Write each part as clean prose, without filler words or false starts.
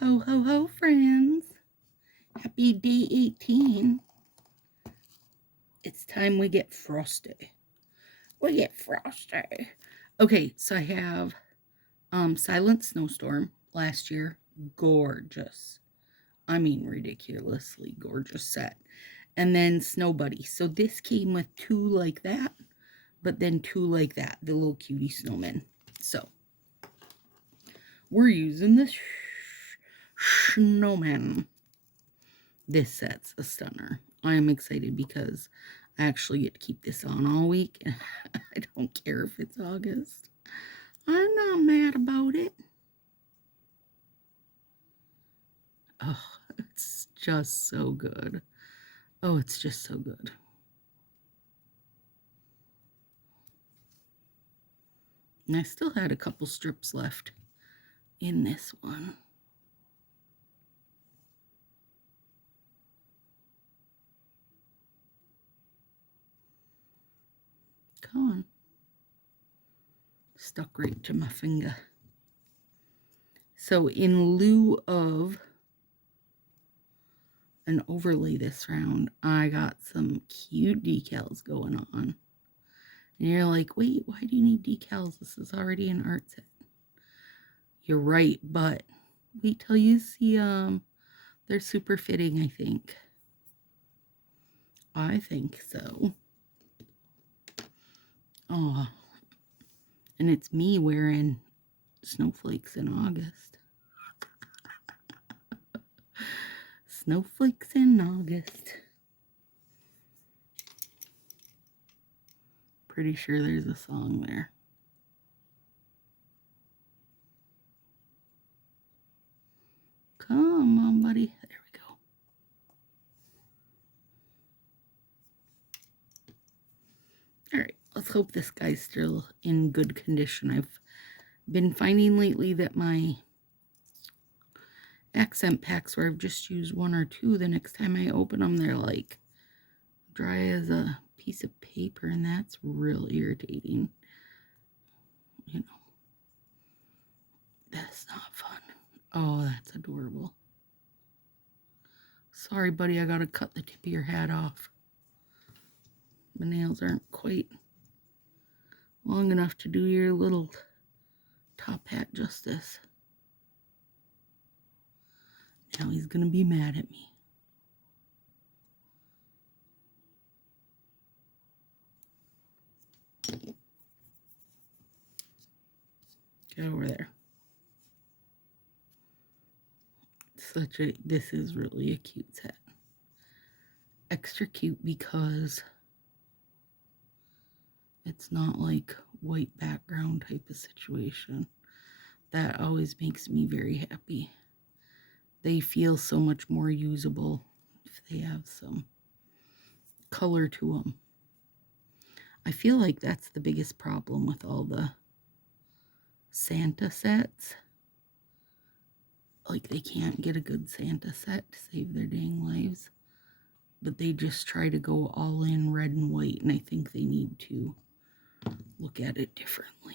Ho, ho, ho, friends. Happy day 18. It's time we get frosty. We get frosty. Okay, so I have Silent Snowstorm last year. Gorgeous. I mean, ridiculously gorgeous set. And then Snow Buddy. So this came with two like that, but then two like that, the little cutie snowmen. So we're using this snowman. This set's a stunner. I am excited because I actually get to keep this on all week. I don't care if it's August. I'm not mad about it. Oh, it's just so good. Oh, it's just so good. And I still had a couple strips left in this one. Come on. Stuck right to my finger. So in lieu of an overlay this round, I got some cute decals going on. And you're like, wait, why do you need decals? This is already an art set. You're right, but wait till you see they're super fitting, I think. I think so. Oh, and it's me wearing snowflakes in August. Snowflakes in August. Pretty sure there's a song there. Come on, buddy. There we go. All right, let's hope this guy's still in good condition. I've been finding lately that my accent packs where I've just used one or two, the next time I open them, they're like dry as a piece of paper, and that's real irritating. You know, that's not fun. Oh, that's adorable. Sorry, buddy, I gotta cut the tip of your hat off. My nails aren't quite long enough to do your little top hat justice. Now he's gonna be mad at me. Get over there. This is really a cute set. Extra cute because it's not like white background type of situation. That always makes me very happy. They feel so much more usable if they have some color to them. I feel like that's the biggest problem with all the Santa sets. Like, they can't get a good Santa set to save their dang lives. But they just try to go all in red and white, and I think they need to look at it differently.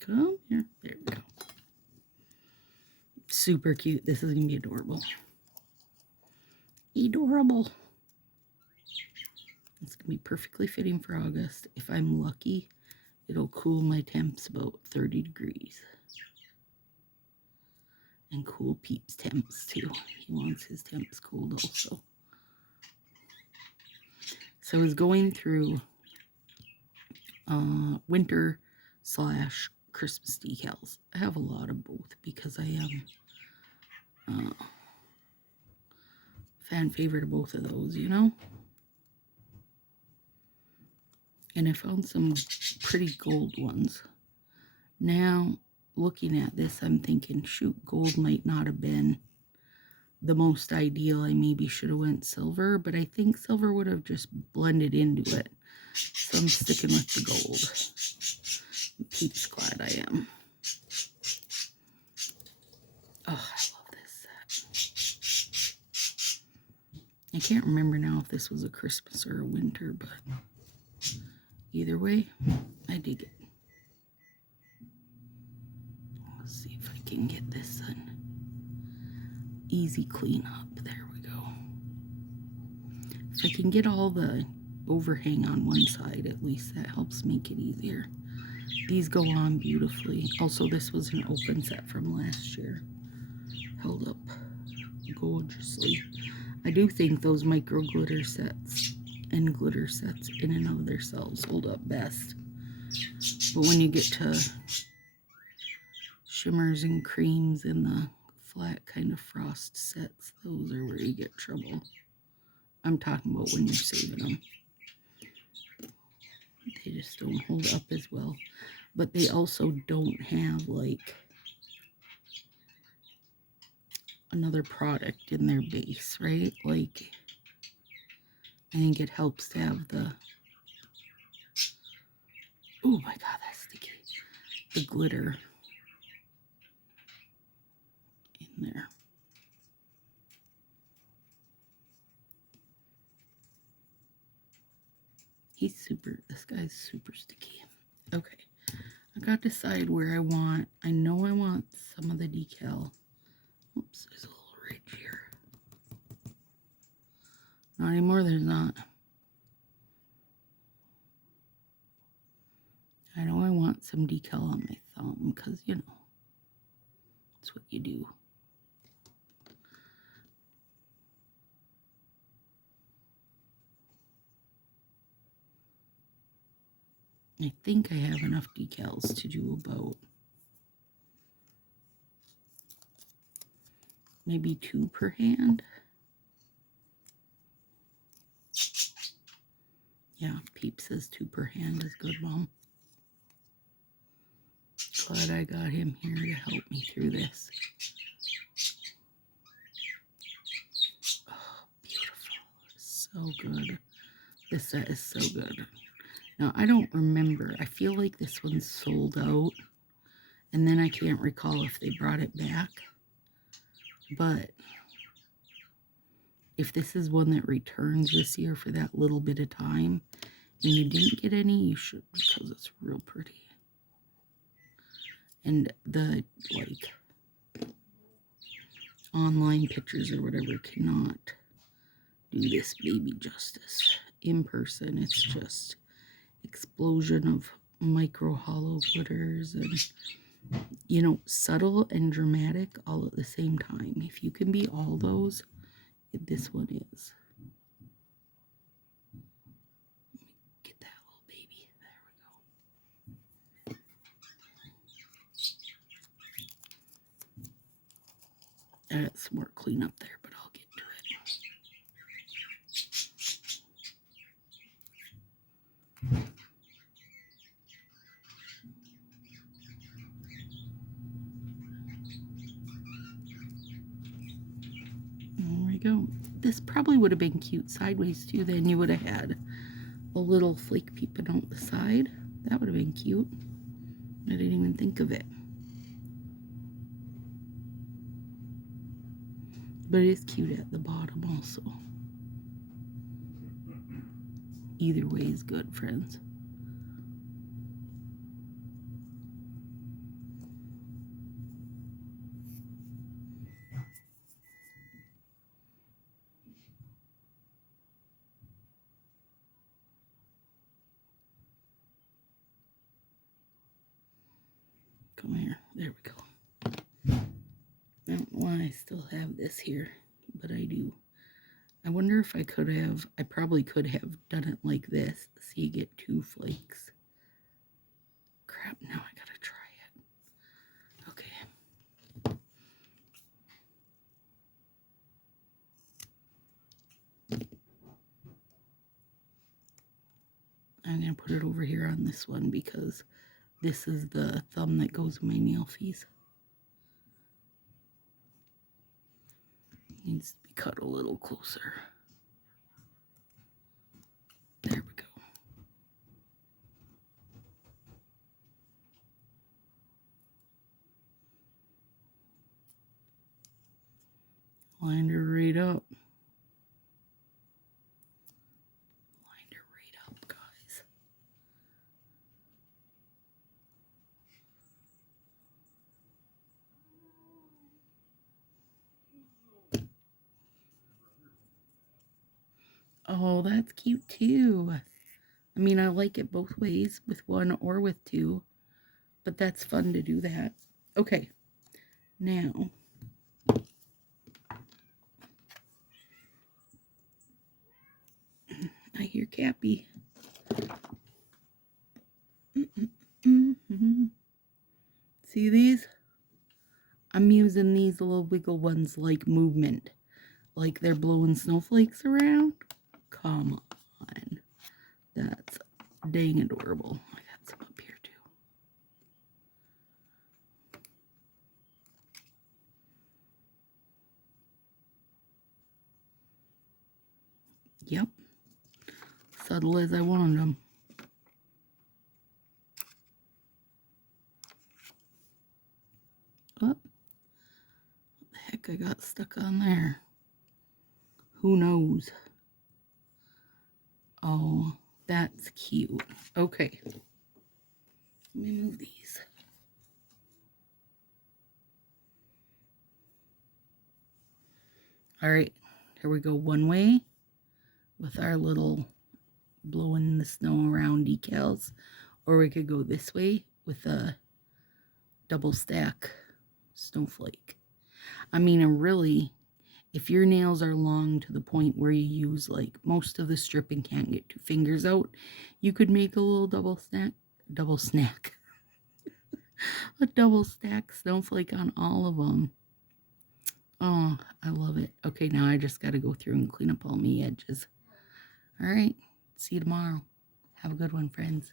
Come here. There we go. Super cute. This is going to be adorable. Adorable. It's going to be perfectly fitting for August. If I'm lucky, it'll cool my temps about 30 degrees. And cool Pete's temps too. He wants his temps cooled also. So I was going through winter / Christmas decals. I have a lot of both because I am fan favorite of both of those, you know. And I found some pretty gold ones. Now, looking at this, I'm thinking, shoot, gold might not have been the most ideal. I maybe should have went silver, but I think silver would have just blended into it. So I'm sticking with the gold. Pete's glad I am. Oh, I love this set. I can't remember now if this was a Christmas or a winter, but either way, I dig it. Let's see if I can get this done. Easy cleanup. There we go. If I can get all the overhang on one side, at least that helps make it easier. These go on beautifully. Also, this was an open set from last year. Held up gorgeously. I do think those micro glitter sets and glitter sets in and of themselves hold up best. But when you get to shimmers and creams and the flat kind of frost sets, those are where you get trouble. I'm talking about when you're saving them. They just don't hold up as well. But they also don't have like another product in their base, right? Like, I think it helps to have the, oh my god, that's sticky, the glitter in there. This guy's super sticky. Okay, I gotta decide where I want, I know I want some of the decal. Oops, there's a little ridge here. Not anymore, there's not. I know I want some decal on my thumb, because, you know, that's what you do. I think I have enough decals to do about maybe 2 per hand. Yeah, Peep says 2 per hand is good, Mom. Glad I got him here to help me through this. Oh, beautiful. So good. This set is so good. Now, I don't remember. I feel like this one's sold out. And then I can't recall if they brought it back. But if this is one that returns this year for that little bit of time, and you didn't get any, you should, because it's real pretty. And the, like, online pictures or whatever cannot do this baby justice. In person, it's just explosion of micro hollow glitters and, you know, subtle and dramatic all at the same time. If you can be all those, this one is. Get that little baby. There we go. Some more cleanup there, but I'll get to it. There we go. This probably would have been cute sideways too. Then you would have had a little flake peeping out the side. That would have been cute. I didn't even think of it. But it is cute at the bottom also. Either way is good, friends. Come here. There we go. I don't know why I still have this here, but I do. I wonder if I could have, I probably could have done it like this, so you get 2 flakes. Crap, now I gotta try it. Okay. I'm gonna put it over here on this one because this is the thumb that goes in my nail fees. Needs to be cut a little closer. There we go. Lined her right up. Oh, that's cute too. I mean, I like it both ways, with one or with two, but that's fun to do that. Okay, now I hear Cappy. See these? I'm using these little wiggle ones like movement, like they're blowing snowflakes around. Come on. That's dang adorable. I got some up here too. Yep. Subtle as I wanted them. Oh, what the heck I got stuck on there? Who knows? Oh, that's cute. Okay. Let me move these. All right. Here we go one way with our little blowing the snow around decals. Or we could go this way with a double stack snowflake. I mean, really, if your nails are long to the point where you use like most of the strip and can't get 2 fingers out, you could make a little double stack, a double stack snowflake on all of them. Oh, I love it. Okay, now I just got to go through and clean up all my edges. All right, see you tomorrow. Have a good one, friends.